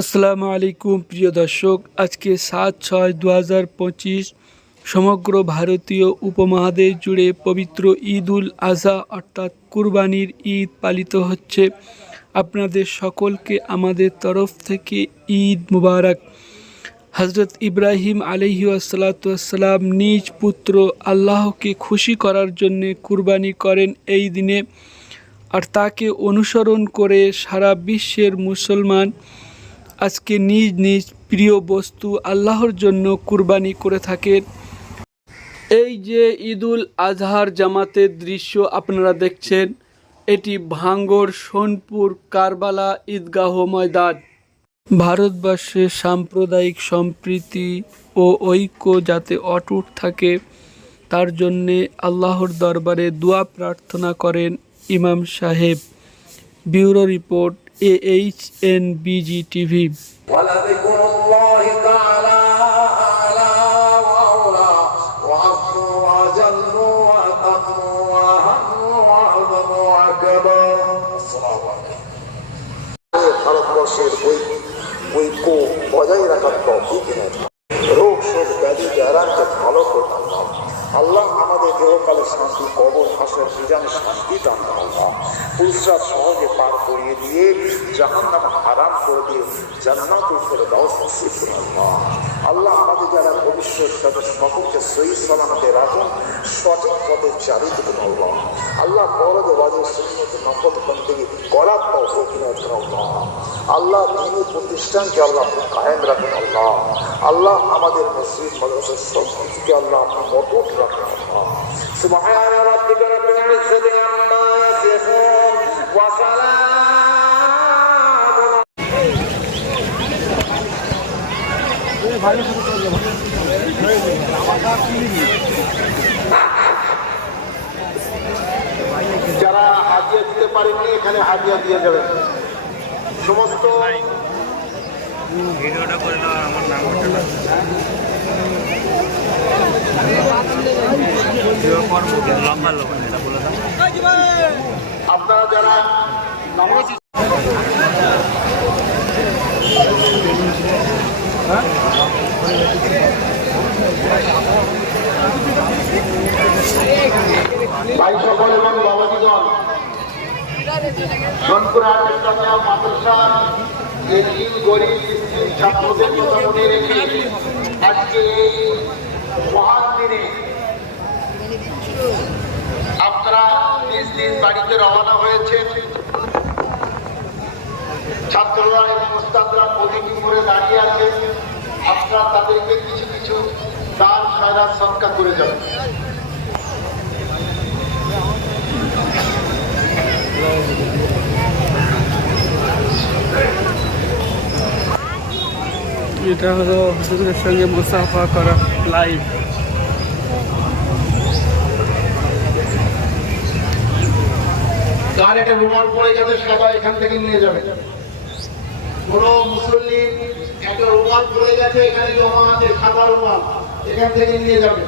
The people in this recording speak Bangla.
আসসালামু আলাইকুম, প্রিয় দর্শক। আজকে সাত ছয় দু হাজার পঁচিশ সমগ্র ভারতীয় উপমহাদেশ জুড়ে পবিত্র ঈদ উল আজহা, অর্থাৎ কুরবানির ঈদ পালিত হচ্ছে। আপনাদের সকলকে আমাদের তরফ থেকে ঈদ মুবারক। হজরত ইব্রাহিম আলহি আসসালাতাম নিজ পুত্র আল্লাহকে খুশি করার জন্যে কুরবানি করেন এই দিনে। আর তাকে অনুসরণ করে সারা বিশ্বের মুসলমান আজকে নিজ নিজ প্রিয় বস্তু আল্লাহর জন্য কুরবানি করে থাকেন। এই যে ঈদুল আজহার জামাতের দৃশ্য আপনারা দেখছেন, এটি ভাঙ্গর সোনপুর কারবালা ঈদগাহ ময়দান। ভারতবর্ষের সাম্প্রদায়িক সম্প্রীতি ও ঐক্য যাতে অটুট থাকে, তার জন্যে আল্লাহর দরবারে দোয়া প্রার্থনা করেন ইমাম সাহেব। Bureau report H N BG TV ভারতবর্ষের বজায় রাখার ব্যাধি ভালো আল্লাহ আমাদের দেহকালে শান্তি কবর হাসের বিজান শান্তি দান সহজে দিয়ে জাহান নাম হারাম করে দিয়ে জান্নাত করে দাও আল্লাহ আমাদের যারা ভবিষ্যৎ তাদের সকলকে সহি সালামতে রাখুন, সঠিক পথে চালিত করুন আল্লাহ আল্লাহ বড় বাজে সুন্নত নকদ থেকে করা পাবো কিনা আল্লাহ আল্লাহ দিনের প্রতিষ্ঠানকে আল্লাহ আপনি কায়েম রাখেন আল্লাহ। আল্লাহ আমাদের মসজিদ মানুষের সংস্কৃতিকে আল্লাহ আপনি মকুট রাখুন আল্লাহ। সুবহান রাব্বিকা রাব্বিল ইজ্জাতি আম্মা দেখুন ওয়া যারা হাজিয়া দিতে পারেননি এখানে হাজিয়া দিয়ে যাবেন। সমস্ত ভিডিওটা করে আমার নাম্বারটা ভিডিও করব কিন্তু লম্বা লোক না, এটা বলে দাও। আপনারা যারা নামাজ ভাই সকল এবং বাবাজিগণ সোনপুরহাট ইসলামিয়া মাদ্রাসার গরিব ছাত্রদের কথা মনে রেখে আজকে এই মহান দিনে আপনারা নিজ নিজ বাড়িতে রওনা হয়েছেন। ছাত্ররা উস্তাদরা প্রতিটি করে দাঁড়িয়ে আছে আপনারা তাদেরকে কিছু কিছু দান খয়রাত সৎকার করে যাবেন এটা হলো হুজুরের সঙ্গে মুসাফা করা লাইভ যার একটা রুমাল পড়ে যাবে সবাই এখান থেকে নিয়ে যাবে। কোন মুসল্লি একটা রুমাল পড়ে গেছে এখানে জমা আছে খাতা রুমাল। এখান থেকে নিয়ে যাবে।